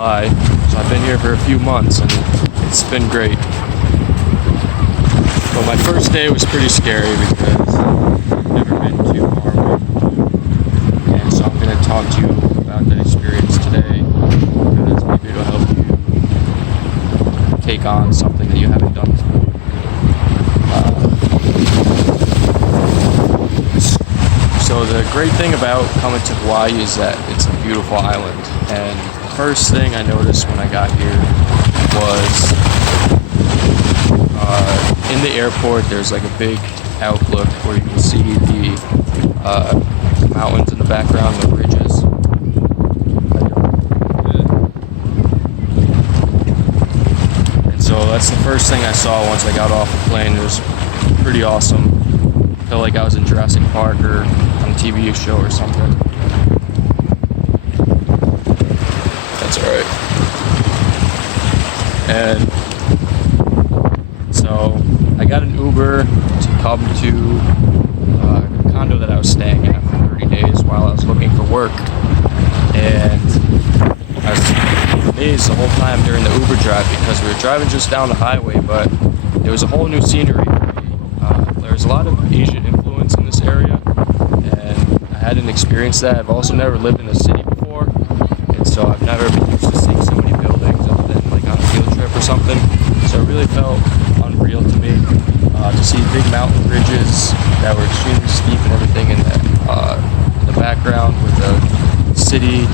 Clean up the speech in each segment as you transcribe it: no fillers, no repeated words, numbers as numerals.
July, so I've been here for a few months and it's been great. But my first day was pretty scary because I've never been too far away. And so I'm going to talk to you about that experience today because maybe it'll help you take on something that you haven't done before. So the great thing about coming to Hawaii is that it's a beautiful island. And the first thing I noticed when I got here was in the airport there's like a big outlook where you can see the mountains in the background, the ridges. And so that's the first thing I saw once I got off the plane. It was pretty awesome. Felt like I was in Jurassic Park or on a TV show or something. That's alright. And so I got an Uber to come to a condo that I was staying at for 30 days while I was looking for work. And I was amazed the whole time during the Uber drive because we were driving just down the highway, but there was a whole new scenery. There's a lot of Asian influence in this area, and I hadn't experienced that. I've also never lived in a city before, and so I've never been used to seeing so many buildings other than like on a field trip or something. So it really felt unreal to me to see big mountain ridges that were extremely steep and everything in the background with the city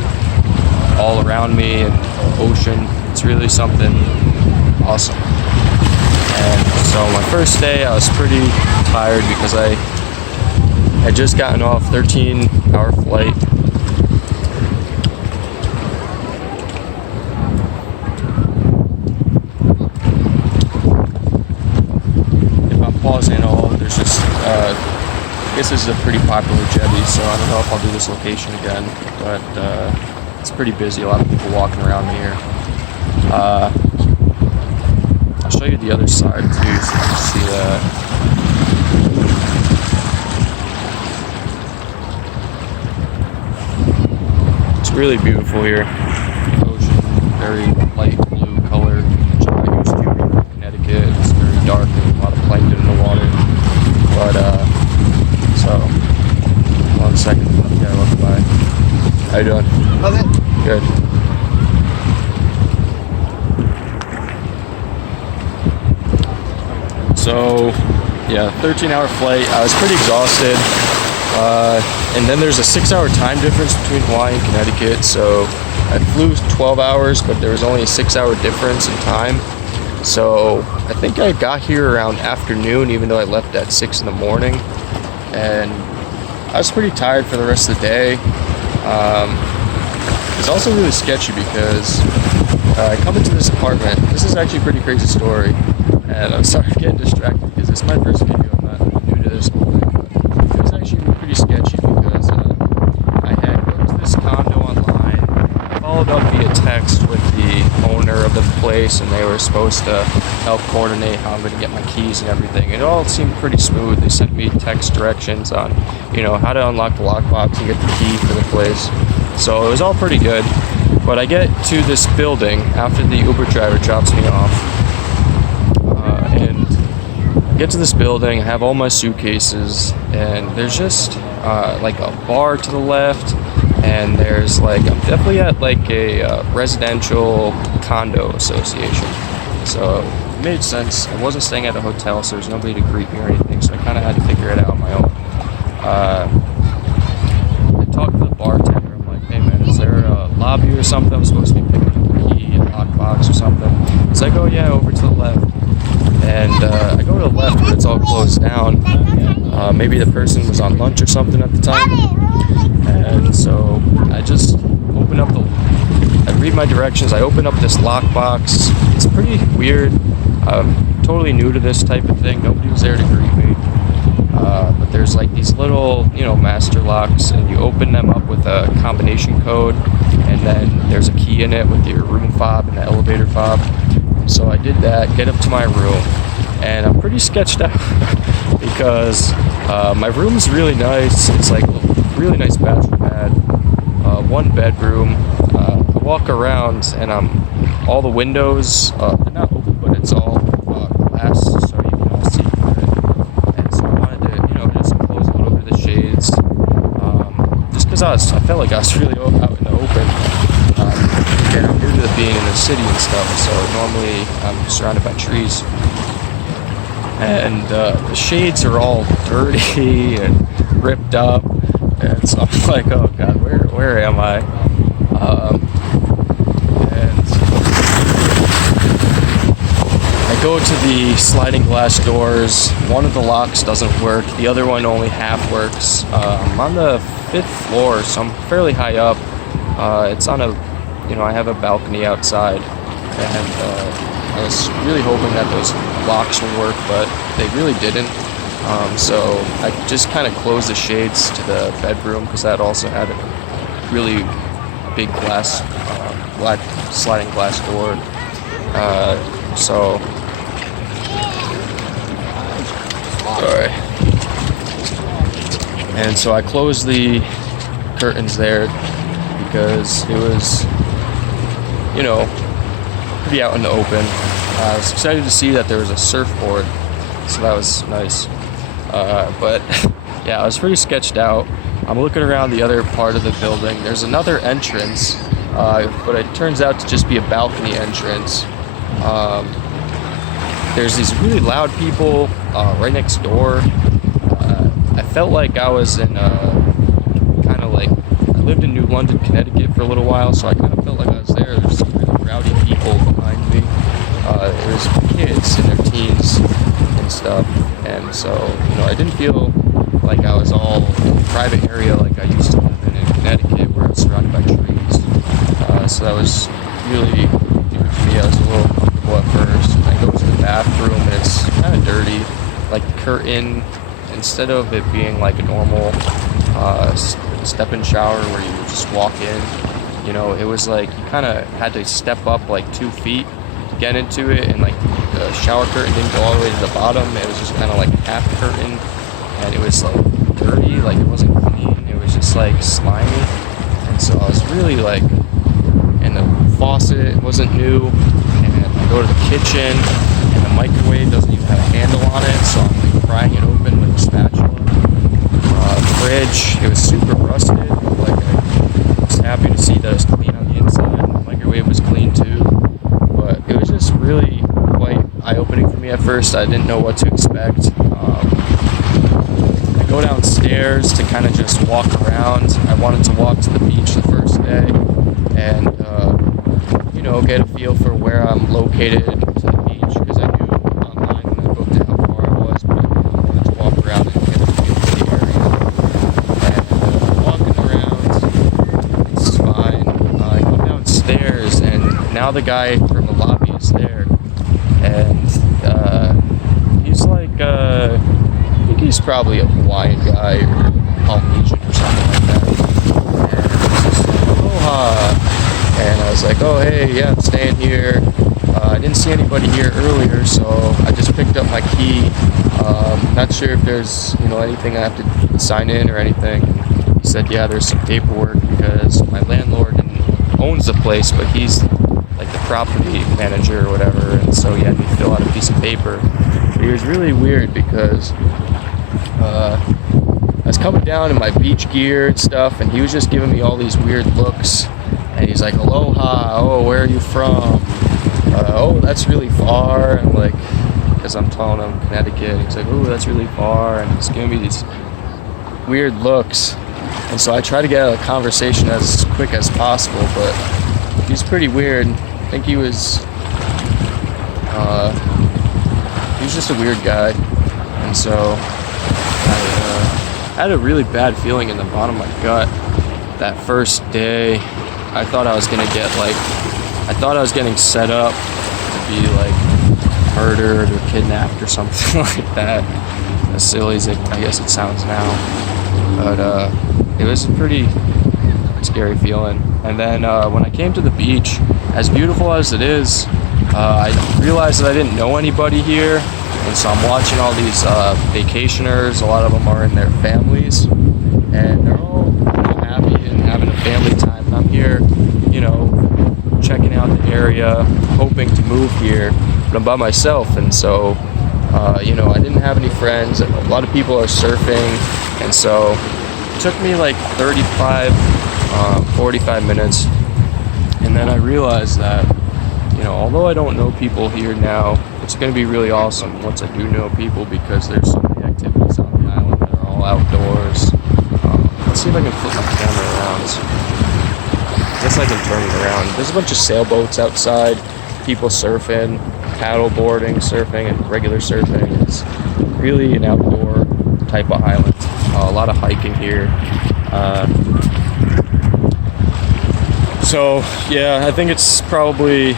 all around me and ocean. It's really something awesome. And so my first day I was pretty tired because I had just gotten off 13-hour flight. If I'm pausing at all, there's just I guess this is a pretty popular jetty, so I don't know if I'll do this location again, but it's pretty busy, a lot of people walking around here. I'll show you the other side too, so you can see that. It's really beautiful here. The ocean, very light blue color, which I'm not used to being from Connecticut. It's very dark and a lot of plankton in the water. But, so, 1 second, yeah, look by. How you doing? How's it? Good. So, yeah, 13-hour flight. I was pretty exhausted. And then there's a 6-hour time difference between Hawaii and Connecticut. So I flew 12 hours, but there was only a 6-hour difference in time. So I think I got here around afternoon, even though I left at 6 in the morning. And I was pretty tired for the rest of the day. It's also really sketchy because I come into this apartment. This is actually a pretty crazy story. And I'm sorry for getting distracted because it's my first video. I'm not new to this whole thing, but it was actually pretty sketchy because I had booked this condo online, followed up via text with the owner of the place, and they were supposed to help coordinate how I'm going to get my keys and everything. It all seemed pretty smooth. They sent me text directions on, how to unlock the lockbox and get the key for the place. So it was all pretty good. But I get to this building after the Uber driver drops me off. And I get to this building, I have all my suitcases, and there's just like a bar to the left, and there's like, I'm definitely at like a residential condo association. So it made sense. I wasn't staying at a hotel, so there's nobody to greet me or anything, so I kind of had to figure it out on my own. I talked to the bartender. I'm like, hey man, is there a lobby or something? I'm supposed to be picking up a key and a lockbox or something. It's like, oh yeah, over to the left. And I go to the left, but it's all closed down. Maybe the person was on lunch or something at the time. And so I just open up I read my directions. I open up this lockbox. It's pretty weird. I'm totally new to this type of thing. Nobody was there to greet me. But there's like these little, master locks, and you open them up with a combination code, and then there's a key in it with your room fob and the elevator fob. So I did that, get up to my room, and I'm pretty sketched out because my room's really nice. It's like a really nice bathroom pad, one bedroom. I walk around and all the windows, they're not open, but it's all glass, so you can all see through it. And so I wanted to, just close a little bit of the shades, just because I felt like I was really out in the open. Again, I'm new to being in the city and stuff, so normally I'm surrounded by trees. And the shades are all dirty and ripped up, and so I'm like, oh god, where am I? And I go to the sliding glass doors. One of the locks doesn't work, the other one only half works. I'm on the 5th floor, so I'm fairly high up. It's on I have a balcony outside, and I was really hoping that those locks would work, but they really didn't. So I just kind of closed the shades to the bedroom because that also had a really big glass, black sliding glass door. Sorry. And so I closed the curtains there because it was, pretty out in the open. I was excited to see that there was a surfboard, so that was nice. But yeah, I was pretty sketched out. I'm looking around the other part of the building. There's another entrance, but it turns out to just be a balcony entrance. There's these really loud people right next door. I felt like I was in I lived in New London, Connecticut for a little while, so I kind of felt like I was there. There's some really rowdy people behind me. There's kids in their teens and stuff, and so I didn't feel like I was all in a private area like I used to live in Connecticut, where it's surrounded by trees. So that was really new to me. I was a little uncomfortable at first. I go to the bathroom and it's kind of dirty. Like the curtain, instead of it being like a normal step-in shower where you just walk in, it was like you kind of had to step up like 2 feet to get into it, and like the shower curtain didn't go all the way to the bottom. It was just kind of like a half curtain, and it was like dirty, like it wasn't clean. It was just like slimy, and so I was really like, and the faucet wasn't new, and I go to the kitchen and the microwave doesn't even have a handle on it, so I'm like prying it open with a spatula. Fridge, it was super rusted. Like I was happy to see that it was clean on the inside. The microwave was clean too, but it was just really quite eye-opening for me at first. I didn't know what to expect. I go downstairs to kind of just walk around. I wanted to walk to the beach the first day and get a feel for where I'm located to the beach, because I knew online when I booked it how far I was, but I wanted to walk around and get a feel for the area. And walking around, it's fine. I go downstairs and now the guy from the lobby is there, and he's like, I think he's probably a Hawaiian guy or Polynesian or something like that. And he's just like, aloha. And I was like, oh, hey, yeah, I'm staying here. I didn't see anybody here earlier, so I just picked up my key. Not sure if there's, anything I have to sign in or anything. He said, yeah, there's some paperwork because my landlord owns the place, but he's like the property manager or whatever. And so he had me fill out a piece of paper. But it was really weird because I was coming down in my beach gear and stuff, and he was just giving me all these weird looks. And he's like, aloha, oh, where are you from? Oh, that's really far. And like, because I'm telling him Connecticut, he's like, oh, that's really far. And he's giving me these weird looks. And so I try to get out of the conversation as quick as possible, but he's pretty weird. I think he was just a weird guy. And so I had a really bad feeling in the bottom of my gut that first day. I thought I was getting set up to be like murdered or kidnapped or something like that. As silly as I guess it sounds now, but it was a pretty scary feeling. And then when I came to the beach, as beautiful as it is, I realized that I didn't know anybody here, and so I'm watching all these vacationers. A lot of them are in their families, and they're all happy and having a family time. And I'm here, area, hoping to move here, but I'm by myself, and so I didn't have any friends. A lot of people are surfing, and so it took me like 45 minutes, and then I realized that although I don't know people here now, it's going to be really awesome once I do know people, because there's so many activities on the island that are all outdoors. Let's see if I can flip my camera around. I guess I can turn it around. There's a bunch of sailboats outside, people surfing, paddle boarding, surfing, and regular surfing. It's really an outdoor type of island. A lot of hiking here. So yeah, I think it's probably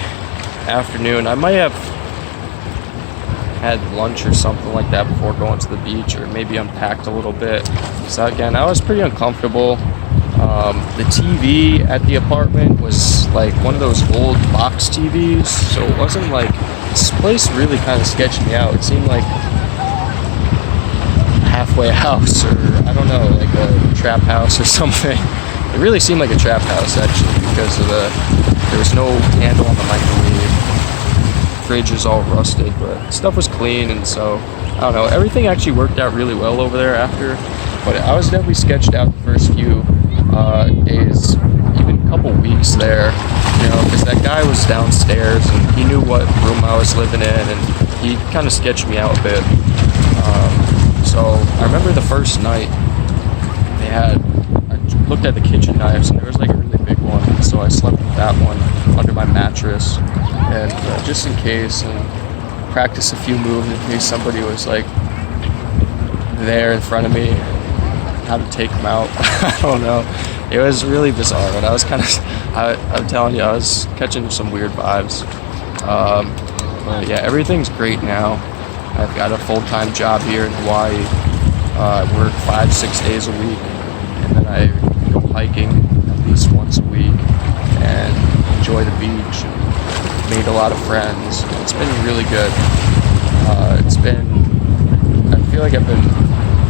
afternoon. I might have had lunch or something like that before going to the beach, or maybe unpacked a little bit. So again, I was pretty uncomfortable. The TV at the apartment was like one of those old box TVs, so it wasn't like, this place really kind of sketched me out. It seemed like a halfway house, or I don't know, like a trap house or something. It really seemed like a trap house actually, because of there was no handle on the microwave. Fridge is all rusted, but stuff was clean, and so I don't know, everything actually worked out really well over there after. But I was definitely sketched out the first few days, even a couple weeks there, because that guy was downstairs and he knew what room I was living in, and he kind of sketched me out a bit. So I remember the first night I looked at the kitchen knives, and there was like a really big one, so I slept with that one under my mattress, and just in case, and practice a few moves in case somebody was like there in front of me, how to take them out. I don't know. It was really bizarre, but I was I'm telling you, I was catching some weird vibes. But yeah, everything's great now. I've got a full-time job here in Hawaii. I work 5-6 days a week, and then I go hiking at least once a week and enjoy the beach and made a lot of friends. It's been really good. I feel like I've been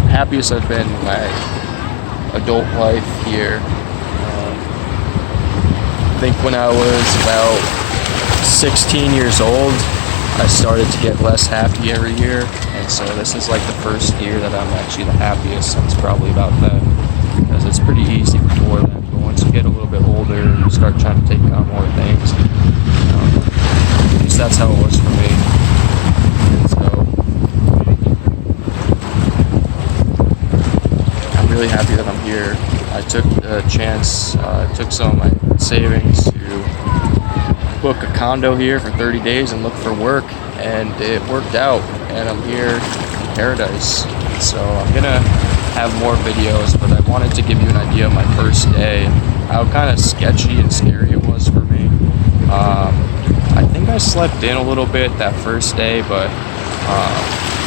happiest I've been in my adult life here. I think when I was about 16 years old, I started to get less happy every year, and so this is like the first year that I'm actually the happiest since probably about then, because it's pretty easy before then, but once you get a little bit older, you start trying to take on more things. At least that's how it was for me. And so I'm really happy that I'm here. I took a chance, took some of my savings to book a condo here for 30 days and look for work, and it worked out, and I'm here in paradise. So I'm gonna have more videos, but I wanted to give you an idea of my first day, how kind of sketchy and scary it was for me. I think I slept in a little bit that first day, but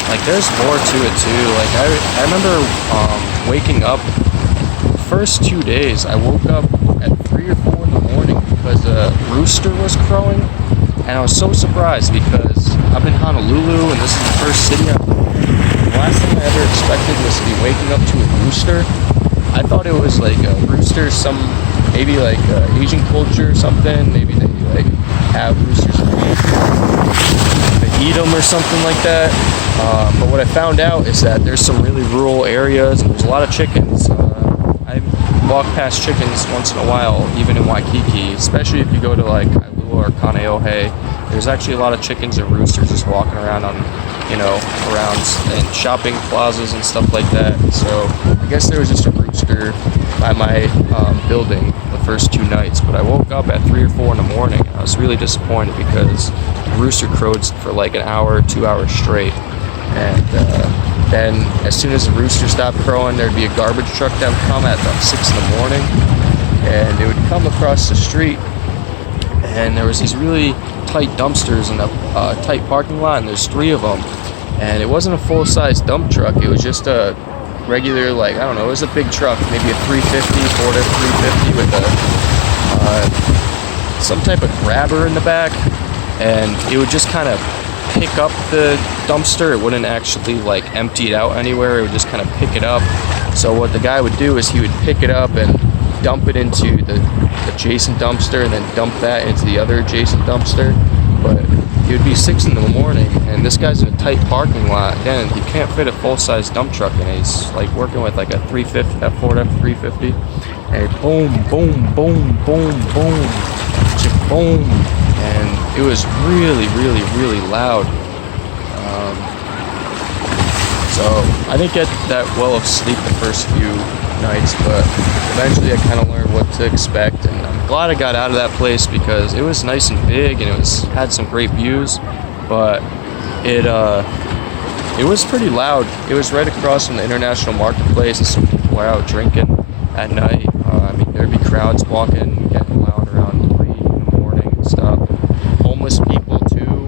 like there's more to it too. Like I remember waking up the first 2 days. I woke up at 3 or 4 in the morning because a rooster was crowing, and I was so surprised because I'm in Honolulu and this is the first city I've lived in. The last thing I ever expected was to be waking up to a rooster. I thought it was like a rooster, maybe like Asian culture or something. Maybe they like have roosters in they eat them or something like that. But what I found out is that there's some really rural areas and there's a lot of chickens. I walk past chickens once in a while, even in Waikiki, especially if you go to like Kailua or Kaneohe. There's actually a lot of chickens and roosters just walking around on, around in shopping plazas and stuff like that. So I guess there was just a rooster by my building the first 2 nights, but I woke up at 3 or 4 in the morning, and I was really disappointed because the rooster crowed for like an hour, 2 hours straight. And then as soon as the rooster stopped crowing, there'd be a garbage truck that would come at about 6 in the morning, and it would come across the street, and there was these really tight dumpsters in a tight parking lot, and there's 3 of them, and it wasn't a full-size dump truck. It was just a regular, it was a big truck, maybe a 350, Ford F-350 with some type of grabber in the back, and it would just kind of pick up the dumpster. It wouldn't actually empty it out anywhere. It would just kind of pick it up. So what the guy would do is he would pick it up and dump it into the adjacent dumpster and then dump that into the other adjacent dumpster. But it would be 6 in the morning, and this guy's in a tight parking lot. Again, he can't fit a full-size dump truck in it. He's like working with like a 350, a Ford F350, and boom, boom, boom, boom, boom, just boom, and it was really, really, really loud. So I didn't get that well of sleep the first few nights, but eventually I kind of learned what to expect, and I'm glad I got out of that place because it was nice and big and it had some great views, but it was pretty loud. It was right across from the International Marketplace, and some people were out drinking at night. I mean, there'd be crowds walking, getting loud around 3 in the morning and stuff. Homeless people too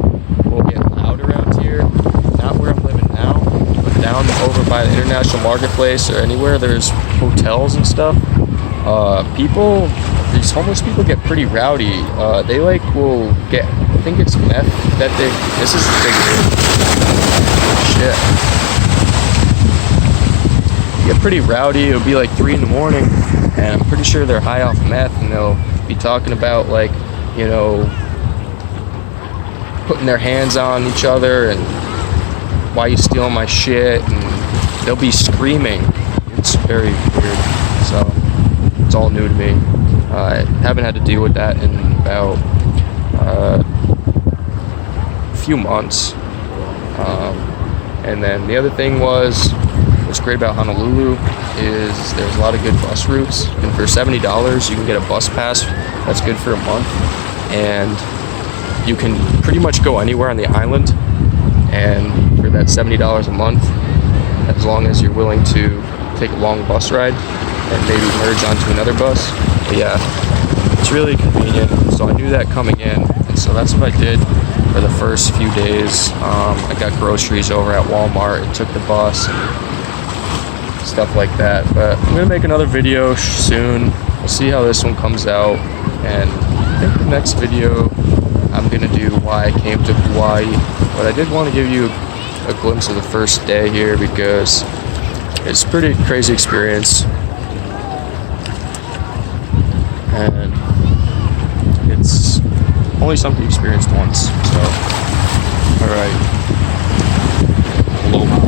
will get loud around here. Not where I'm living now, but down over by the International Marketplace or anywhere there's hotels and stuff. These homeless people get pretty rowdy. They will get, I think it's meth that this is big shit. Get pretty rowdy. It'll be like 3 in the morning, and I'm pretty sure they're high off meth, and they'll be talking about, like, you know, putting their hands on each other and why you stealing my shit, and they'll be screaming. It's very weird. So it's all new to me. I haven't had to deal with that in about a few months. And then the other thing what's great about Honolulu is there's a lot of good bus routes, and for $70 you can get a bus pass that's good for a month, and you can pretty much go anywhere on the island, and for that $70 a month, as long as you're willing to take a long bus ride and maybe merge onto another bus. But yeah, it's really convenient. So I knew that coming in, and so that's what I did for the first few days. I got groceries over at Walmart and took the bus and stuff like that. But I'm gonna make another video soon. We'll see how this one comes out, and I think the next video I'm gonna do why I came to Hawaii. But I did want to give you a glimpse of the first day here because it's a pretty crazy experience, and it's only something you experienced once. So, all right, aloha.